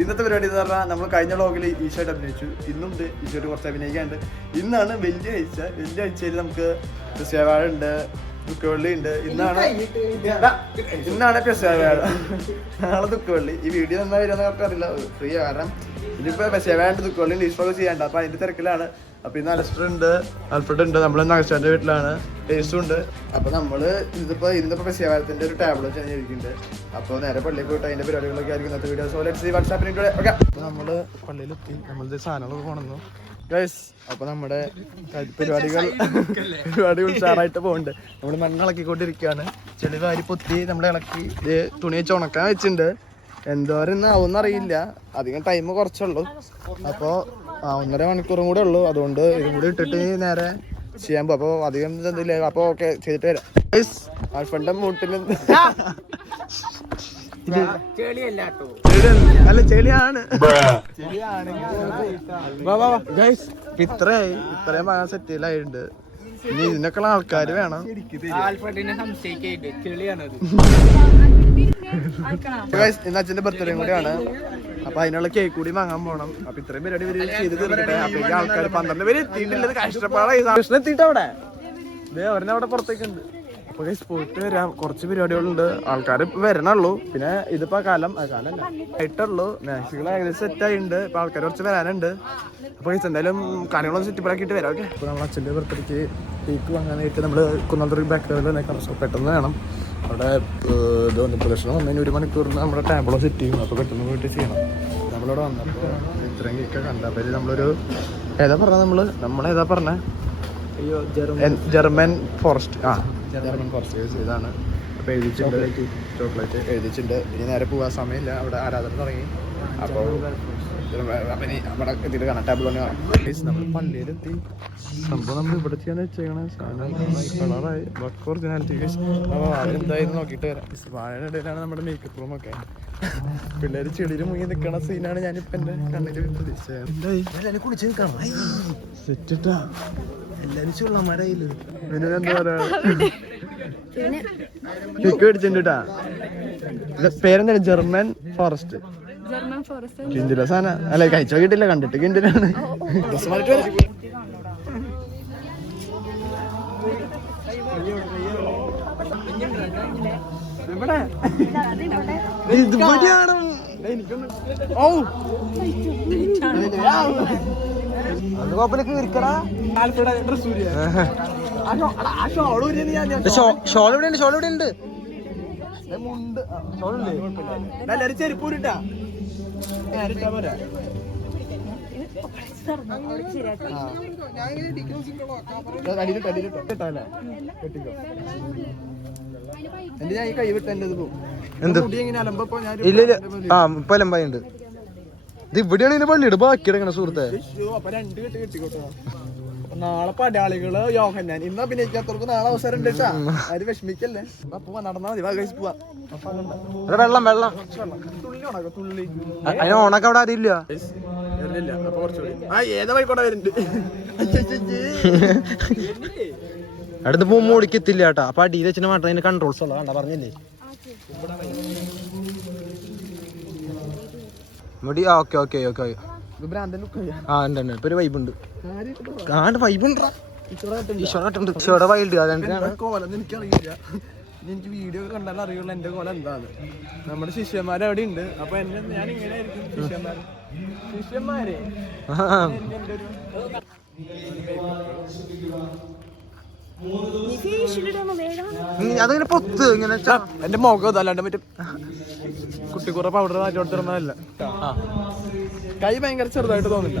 ഇന്നത്തെ പരിപാടി എന്ന് പറഞ്ഞാൽ നമ്മൾ കഴിഞ്ഞ വ്ളോഗിൽ ഈശോയിട്ട് അഭിനയിച്ചു. ഇന്നുണ്ട് ഈശോയിട്ട് കുറച്ച് അഭിനയിക്കാനുണ്ട്. ഇന്നാണ് വലിയ ആഴ്ചയിൽ നമുക്ക് പെസഹ ഉണ്ട്, ദുഃഖവള്ളി ഉണ്ട്. ഇന്നാണ് പെസഹ, നാളെ ദുഃഖവള്ളി. ഈ വീഡിയോ എന്നാ വരുന്ന അറിയില്ല, ഫ്രീ. കാരണം ഇതിപ്പോ പെസഹ ദുഃഖവള്ളി ഈശോ ചെയ്യാണ്ട്, അപ്പൊ അതിന്റെ തിരക്കിലാണ്. അപ്പൊ ഇന്ന് അലസ്റ്റർ ഉണ്ട്, ആൽഫ്രഡ് ഉണ്ട്, നമ്മൾ നഗസ്റ്റാന്റെ വീട്ടിലാണ്, ടേസ്റ്റും ഉണ്ട്. അപ്പൊ നമ്മള് ഇന്നിപ്പോ പെസഹത്തിന്റെ ഒരു ടാബ്ലോ ഇരിക്കുന്നുണ്ട്. അപ്പൊ നേരെ പള്ളിയിൽ പോയിട്ട് അതിന്റെ പരിപാടികളൊക്കെ ആയിരിക്കും ഇന്നത്തെ വീഡിയോ. സോ ലെറ്റ്സ് സീ വാട്സ്ആപ്പിൽ. ഓക്കെ, നമ്മള് പള്ളിയിലെത്തി, നമ്മളുടെ സാധനങ്ങളൊക്കെ കൊണ്ടുവന്നു ഗൈസ്. അപ്പൊ നമ്മുടെ പരിപാടി ഉത്സാഹമായിട്ട് പോകുന്നുണ്ട്. നമ്മള് മണ്ണിളക്കിക്കൊണ്ടിരിക്കുകയാണ്. ചെളി വാരി പൊത്തി നമ്മളെ ഇളക്കി തുണി വെച്ച് ഉണക്കാൻ വെച്ചിട്ടുണ്ട്. എന്തോരം ആവുമെന്നറിയില്ല, അധികം ടൈം കുറച്ചുള്ളൂ. അപ്പോൾ 1.5 മണിക്കൂറും കൂടെ ഉള്ളൂ. അതുകൊണ്ട് ഇതും കൂടി ഇട്ടിട്ട് നേരെ ചെയ്യാൻ പോകും. അപ്പോൾ അധികം ഇതില്ല. അപ്പോൾ ഓക്കെ, ചെയ്തിട്ട് വരാം. ആൽഫന്റെ മൂട്ടിൽ അല്ല, ചെളിയാണ്. ഇത്രയും സെറ്റിലായിട്ടുണ്ട്. ഇനി ഇതിനൊക്കെയുള്ള ആൾക്കാർ വേണം. ഇന്ന് അച്ഛന്റെ ബർത്ത്ഡേയും കൂടിയാണ്. അപ്പൊ അതിനുള്ള കേക്ക് കൂടി വാങ്ങാൻ പോണം. അപ്പൊ ഇത്രയും പരിപാടി ചെയ്ത് തീർക്കട്ടെ. അപ്പോഴേക്കും ആൾക്കാർ 12 പേര് എത്തിയിട്ടില്ലത് കഷ്ടപ്പാടായി. കൃഷ്ണ എത്തിയിട്ട് അവിടെ അവരവിടെ പുറത്തേക്കുണ്ട്. അപ്പൊ പോയിട്ട് വരാം. കുറച്ച് പരിപാടികളുണ്ട്, ആൾക്കാർ വരണുള്ളൂ. പിന്നെ ഇതിപ്പോ കാലമല്ല ആയിട്ടുള്ളൂ. മാക്സികൾ ഏകദേശം സെറ്റായിട്ടുണ്ട്. ഇപ്പൊ ആൾക്കാർ കുറച്ച് വരാനുണ്ട്. അപ്പൊ എന്തായാലും കാര്യങ്ങളൊന്നും സെറ്റപ്പാക്കിയിട്ട് വരാം. ഓക്കെ, അപ്പൊ നമ്മൾ അച്ഛൻ്റെ ബർത്ത്ഡേക്ക് കേക്ക് വാങ്ങാനായിട്ട് നമ്മള് കുന്നത്തൂർ ബാക്കറിയിൽ നിൽക്കണം. സോ പെട്ടെന്ന് വേണം. അവിടെ പ്രദർശനം വന്നതിന് 1 മണിക്കൂറിന് നമ്മുടെ ടാബ്ലോ സെറ്റ് ചെയ്യും. അപ്പോൾ പെട്ടെന്ന് പോയിട്ട് ചെയ്യണം. നമ്മളിവിടെ വന്നപ്പോൾ ഇത്രയും കേക്ക് കണ്ടപ്പോൾ നമ്മളൊരു ഏതാ പറഞ്ഞ ജർമ്മൻ ഫോറസ്റ്റ് ഇതാണ്. അപ്പോൾ എഴുതിച്ചിട്ടുണ്ട്, ചോക്ലേറ്റ് എഴുതിച്ചിട്ടുണ്ട്. ഇനി നേരെ പോകാൻ സമയമില്ല, അവിടെ ആരാധന തുടങ്ങി. അപ്പോൾ ഇനി അവിടെ എത്തിയിട്ട് കാണാം, ടാബ്ലോ കാണാം. നമ്മൾ പള്ളിയിലെത്തി. സംഭവം നമ്മൾ ഇവിടെ ചെയ്യാൻ വെച്ചേക്കണ സാധനം കളറായി വർക്ക് ഒറിജിനാലിറ്റി. അപ്പോൾ അവരെന്തായാലും നോക്കിയിട്ട് വരാം. വാഴയുടെ ഇടയിലാണ് നമ്മുടെ മേക്കപ്പ് റൂമൊക്കെ. പിള്ളേർ ചെടിയിൽ മുങ്ങി നിൽക്കണ സീനാണ് ഞാനിപ്പോൾ എൻ്റെ കണ്ണിൽ പ്രതീക്ഷിച്ചത്. സെറ്റിട്ടാ എല്ലാവരും ചുള്ളമാരായില്ലേ. പിന്നെ എന്താ പറയാ, കേക്ക് മേടിച്ചിട്ടാ. പേരെന്താണ്? German forest. കിണ്ടില സാധനം അല്ലെ, കഴിച്ചു നോക്കിയിട്ടില്ല, കണ്ടിട്ട് കിണ്ടിലാണ്. എല്ലാരും ചെരുപ്പൂരിട്ടാ പോരാ. എന്റെ ഞാൻ കൈ വിട്ട എന്റെ ഇത് പോകും. ഇല്ല ഇപ്പൊ അലമ്പായുണ്ട്. ഇത് ഇവിടെയാണ് ഇതിന്റെ പള്ളിയുടെ ബാക്കി എടുക്കണ സുഹൃത്തെ. അപ്പൊ 2 കെട്ട് കെട്ടിക്കോട്ടോ. നാളെ പടയാളികള് യോഹന്നാൻ ഇന്ന് അഭിനയിക്കാത്തവർക്ക് നാളെ അവസരം ഉണ്ട്. ആര് വിഷമിക്കല്ലേ. അപ്പൊ നടന്നാ മതി, പോവാ. വെള്ളം തുള്ളി അതിന് ഓണൊക്കെ അവിടെ ആരില്ല. ഏതാ വൈക്കോട്ടെ വരുന്നുണ്ട്. അടുത്ത് പോകുമ്പോ ഓടിക്കെത്തില്ല കേട്ടാ. അപ്പൊ അടിയിൽ വെച്ചിട്ട് മാത്രം അതിന്റെ കൺട്രോൾസ് ഉള്ള വേണ്ട പറഞ്ഞില്ലേ. ഓക്കെ ഓക്കെ ഓക്കെ ആ ഉണ്ട്. ഇപ്പൊ ഒരു വൈബ് ഉണ്ട്. വൈബ് ഉണ്ട്. ഈശോടെ വൈൽഡ് കോലൊന്നും എനിക്കറിയില്ല. എനിക്ക് വീഡിയോ കണ്ടാലും അറിയുള്ളൂ എന്റെ കോലം എന്താണ്. നമ്മുടെ ശിഷ്യന്മാരെ അവിടെ ഉണ്ട്. അപ്പൊ ഞാൻ ഇങ്ങനെ ആയിരിക്കും. ശിഷ്യന്മാരെ അതിങ്ങനെ പൊത്ത് ഇങ്ങനെ എന്റെ മുഖം അല്ലാണ്ട് മറ്റേ കുട്ടിക്കുറ പൗഡർ മാറ്റിക്കൊടുത്തിരുന്നതല്ല. കൈ ഭയങ്കര ചെറുതായിട്ട് തോന്നില്ല.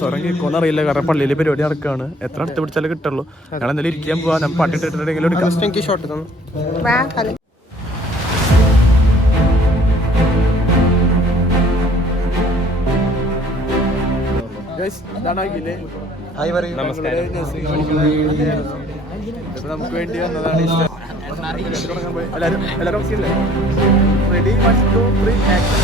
സ്വരം കേൾക്കുമെന്ന് അറിയില്ല, കാരണം പള്ളിയിലെ പരിപാടി നടക്കുകയാണ്. എത്ര അടുത്ത് പിടിച്ചാലേ കിട്ടുള്ളൂ. ഞാൻ എന്തായാലും ഇരിക്കാൻ പോവാ. ഞാൻ പാട്ടിട്ടെങ്കിലും എനിക്ക് ഷോട്ട് തന്നു. നമുക്ക് വേണ്ടി വന്നതാണ്. എല്ലാവരും റെഡി 1 2 3 ആക്ഷൻ.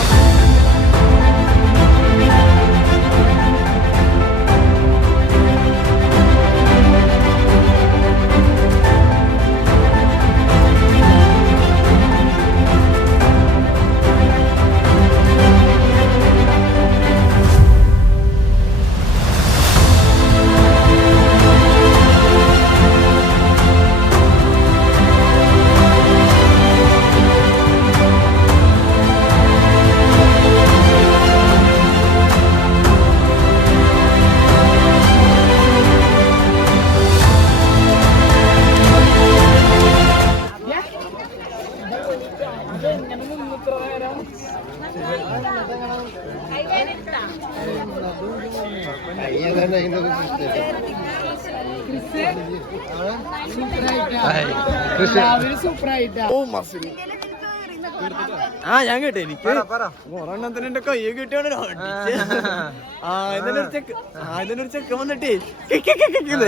ആ ഞാൻ കേട്ടെ എനിക്ക് ഒരെണ്ണത്തിന് എന്റെ കയ്യെ കിട്ടിയാണ് ഇതിനൊരു ചെക്കൻ വന്നിട്ടേ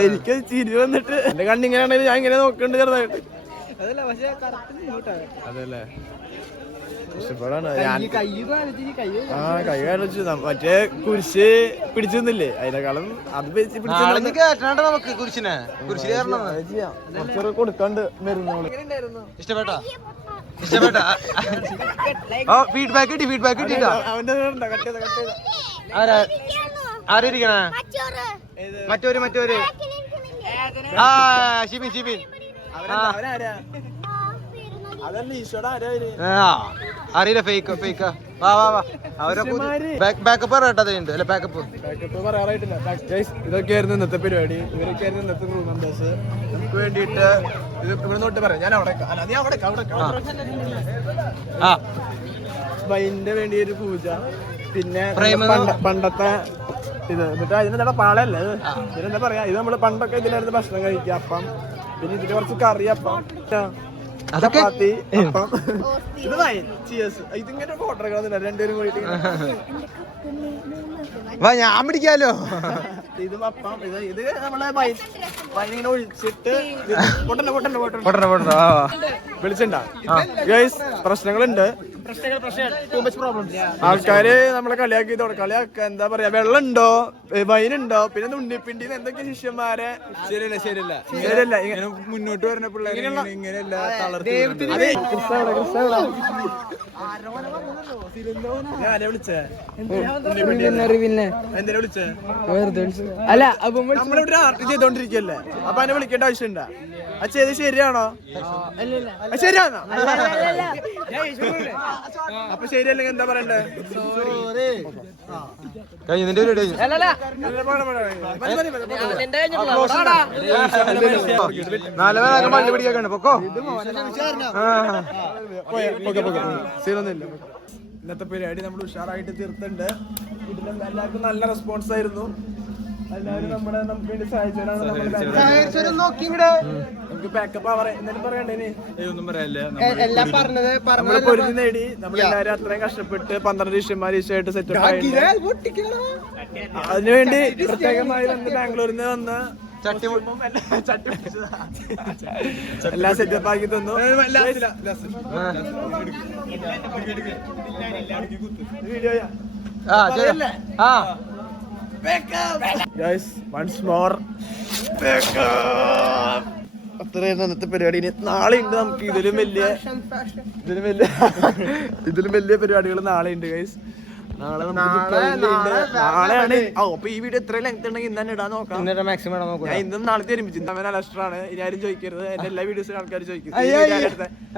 എനിക്ക് ചിരി വന്നിട്ട് എന്റെ കണ്ണിങ്ങനെയാണെങ്കിൽ ഞാൻ ഇങ്ങനെ നോക്കണ്ട് ചെറുതായിട്ട്. അതല്ലേ ഇഷ്ടപ്പെടാണ് ഞാൻ കൈ കാണിച്ചു. മറ്റേ കുരിശ് പിടിച്ചിരുന്നില്ലേ അതിനെക്കാളും അത് നമുക്ക് കുരിശിനെ കൊടുക്കാണ്ട് വരുന്നോള്. ഇഷ്ടപ്പെട്ടോ? ഫീഡ്ബാക്ക് കിട്ടി. അവന്റെ ആരിക്കണേ മറ്റോര് ആ ഷിബിൻ അറിയില്ല. ഫേക്ക് വാ അവരെ ബാക്കപ്പ് പറയാറുണ്ട് അല്ലെ? ബാക്കപ്പ് പറയാറായിട്ടില്ല. ഇതൊക്കെയായിരുന്നു ഇന്നത്തെ പരിപാടി. ഇവരൊക്കെയായിരുന്നു ഇന്നത്തെ ക്രൂ മെമ്പേഴ്സ്. നമുക്ക് വേണ്ടിയിട്ട് ഇത് ഇവിടെ നോട്ട് പറയാം. ഞാൻ അവിടെ വൈൻ്റെ വേണ്ടി ഒരു പൂജ, പിന്നെ പണ്ടത്തെ ഇത് എന്നിട്ട് അതിനെന്താ പാളല്ലേ ഇതിനെന്താ പറയാ, ഇത് നമ്മള് പണ്ടൊക്കെ ഇതിലായിരുന്നു ഭക്ഷണം കഴിക്കുക. അപ്പം പിന്നെ ഇതിന് കുറച്ച് കറി, അപ്പം ചപ്പാത്തി, അപ്പം ഇത് വൈൻ. ഇതിങ്ങനെ ഫോട്ടോകൾ രണ്ടുപേരും കൂടിയിട്ട് ഞാൻ പിടിക്കാലോ. ഇതും അപ്പം ഇത് നമ്മളെ വൈനിങ്ങനെ ഒഴിച്ചിട്ട് വിളിച്ചിട്ടുണ്ടാ. ഗൈസ് പ്രശ്നങ്ങളുണ്ട്. ആൾക്കാര് നമ്മളെ കളിയാക്കി കളിയാക്ക എന്താ പറയാ, വെള്ളം ഉണ്ടോ വൈനുണ്ടോ പിന്നെ ഉണ്ണിപ്പിണ്ടി എന്തൊക്കെ ശിഷ്യന്മാരെ ശരിയല്ല മുന്നോട്ട് വരുന്ന പിള്ളേരെ ഇങ്ങനെയല്ല വിളിച്ചേ എന്തിനാ വിളിച്ചേ? അല്ല നമ്മളിവിടെ ആർട്ട് ചെയ്തോണ്ടിരിക്കല്ലേ, അപ്പൊ അതിനെ വിളിക്കേണ്ട ആവശ്യമുണ്ടാ? അത് ചെയ്ത് ശരിയാണോ? ശരിയാണോ? അപ്പൊ ശരിയല്ലെങ്കിൽ എന്താ പറയണ്ടേ? ഇന്നത്തെ പരിപാടി നമ്മൾ ഉഷാറായിട്ട് തീർത്തുണ്ട്. ഇതിലും എല്ലാവർക്കും നല്ല റെസ്പോൺസ് ആയിരുന്നു. എല്ലാവരും നമുക്ക് വേണ്ടി സഹായിച്ചവരാണ്. നമുക്ക് ബാക്കപ്പ് എന്നാലും പറയണ്ടേ, എല്ലാം പറഞ്ഞത് നമ്മള് പൊരുതി നേടി. നമ്മളെല്ലാവരും അത്രയും കഷ്ടപ്പെട്ട് 12 ശിഷ്യന്മാരീശമായിട്ട് സെറ്റപ്പ് ആയിട്ട് അതിനുവേണ്ടി പ്രത്യേകമായി വന്ന് ബാംഗ്ലൂരിൽ നിന്ന് വന്ന് എല്ലാം സെറ്റപ്പ് ആക്കി തന്നു. വീഡിയോയാ വൺസ് മോർ അത്രയും ഇന്നത്തെ പരിപാടി. നാളെ ഉണ്ട് നമുക്ക് ഇതിലും വലിയ പരിപാടികൾ നാളെ ഉണ്ട് ഗൈസ്. നാളെയാണ്. അപ്പൊ ഈ വീഡിയോ എത്ര ലെങ്ത് ഉണ്ടെങ്കിൽ ഇന്ന് തന്നെ ഇടാൻ നോക്കാം. മാക്സിമം ഞാൻ ഇന്നും നാളെ തിരുമ്പിച്ചു. അവൻ അലസ്റ്ററാണ്, ഇനി ആരും ചോദിക്കരുത്. എന്റെ എല്ലാ വീഡിയോസിലും ആൾക്കാർ ചോദിക്കും.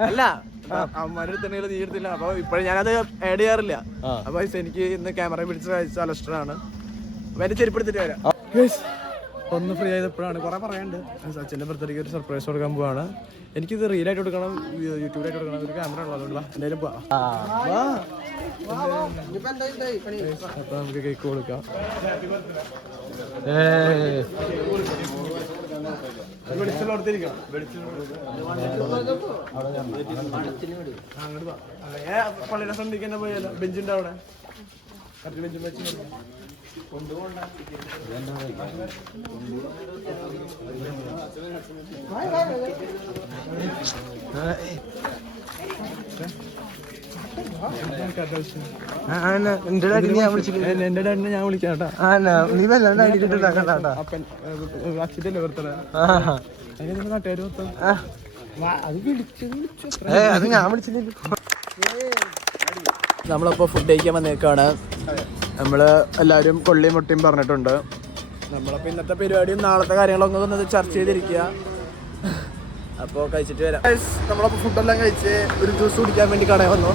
അല്ല അമ്മമാരുടെ അടുത്തുണ്ടെങ്കിൽ നീ എടുത്തില്ല. അപ്പൊ ഇപ്പോഴും ഞാനത് ആഡ് ചെയ്യാറില്ല. അപ്പൊ എനിക്ക് ഇന്ന് ക്യാമറ പിടിച്ച് കഴിച്ച അലസ്റ്ററാണ്. അപ്പൊ എന്റെ ചെരുപ്പെടുത്തിട്ട് വരാം. ഒന്ന് ഫ്രീ ആയപ്പോഴാണ് കുറെ പറയാണ്ട്. സച്ചിന്റെ ബർത്ത്ഡേക്ക് ഒരു സർപ്രൈസ് കൊടുക്കാൻ പോവാണ്. എനിക്കിത് റീലായിട്ട് കൊടുക്കണം, യൂട്യൂബിലായിട്ട് കൊടുക്കണം. ഒരു ക്യാമറ ഉള്ളൂ, അതുകൊണ്ട് എന്തായാലും പോവാം. അപ്പൊ നമുക്ക് കേക്ക് കൊടുക്കാം. പള്ളിയുടെ സന്ധിക്ക് തന്നെ പോയാലോ? ബെഞ്ചുണ്ട് അവിടെ, മറ്റു ബെഞ്ചും വെച്ച് കൊണ്ടുപോകണ്ട. എന്റെ ഡാഡിനെ ഞാൻ വിളിക്കാം കേട്ടോ. നീ വല്ലാണ്ട് അടിക്കിട്ടാ. അച്ഛൻ്റെ ബർത്ത്ഡേ അതിന് നാട്ടുകാർ മൊത്തം അത് ഞാൻ വിളിച്ചില്ല. നമ്മളപ്പോ ഫുഡ് കഴിക്കാൻ വന്നേക്കാണ്. നമ്മള് എല്ലാവരും കൊള്ളിയും മുട്ടിയും പറഞ്ഞിട്ടുണ്ട്. നമ്മളപ്പോ ഇന്നത്തെ പരിപാടിയും നാളത്തെ കാര്യങ്ങളൊക്കെ ഒന്ന് ചർച്ച ചെയ്തിരിക്കുക. അപ്പോൾ കഴിച്ചിട്ട് വരാം. നമ്മളപ്പോൾ ഫുഡെല്ലാം കഴിച്ച് ഒരു ജ്യൂസ് കുടിക്കാൻ വേണ്ടി കടയിൽ വന്നു.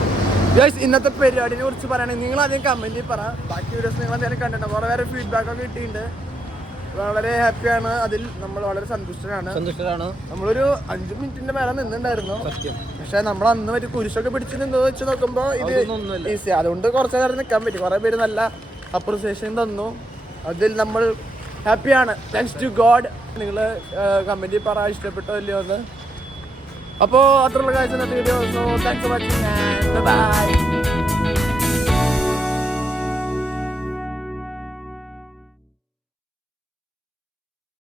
ഗൈസ് ഇന്നത്തെ പരിപാടിനെ കുറിച്ച് പറയുകയാണെങ്കിൽ നിങ്ങൾ ആദ്യം കമൻറ്റിൽ പറ. ബാക്കി വീഡിയോസ് നിങ്ങൾ എന്തെങ്കിലും കണ്ടിട്ടുണ്ടോ? കുറേ വേറെ ഫീഡ്ബാക്ക് ഒക്കെ കിട്ടിയിട്ടുണ്ട്. വളരെ ഹാപ്പിയാണ്. അതിൽ നമ്മൾ വളരെ സന്തുഷ്ടരാണ്. നമ്മളൊരു 5 മിനിറ്റിന്റെ മേലെ നിന്നുണ്ടായിരുന്നു. പക്ഷെ നമ്മൾ അന്ന് മറ്റേ കുരിശൊക്കെ പിടിച്ച് നിന്ന് വെച്ച് നോക്കുമ്പോ ഇത് ഈസി. അതുകൊണ്ട് കുറച്ചു നേരം നിൽക്കാൻ പറ്റി. കുറെ പേര് നല്ല അപ്രിസിയേഷൻ തന്നു. അതിൽ നമ്മൾ ഹാപ്പിയാണ്. Thanks to God. നിങ്ങൾ കമന്റ് പറ ഇഷ്ടപ്പെട്ടോ ഇല്ലയോ എന്ന്. അപ്പോൾ അത്രയുള്ള കാഴ്ച video. So thanks for watching and by.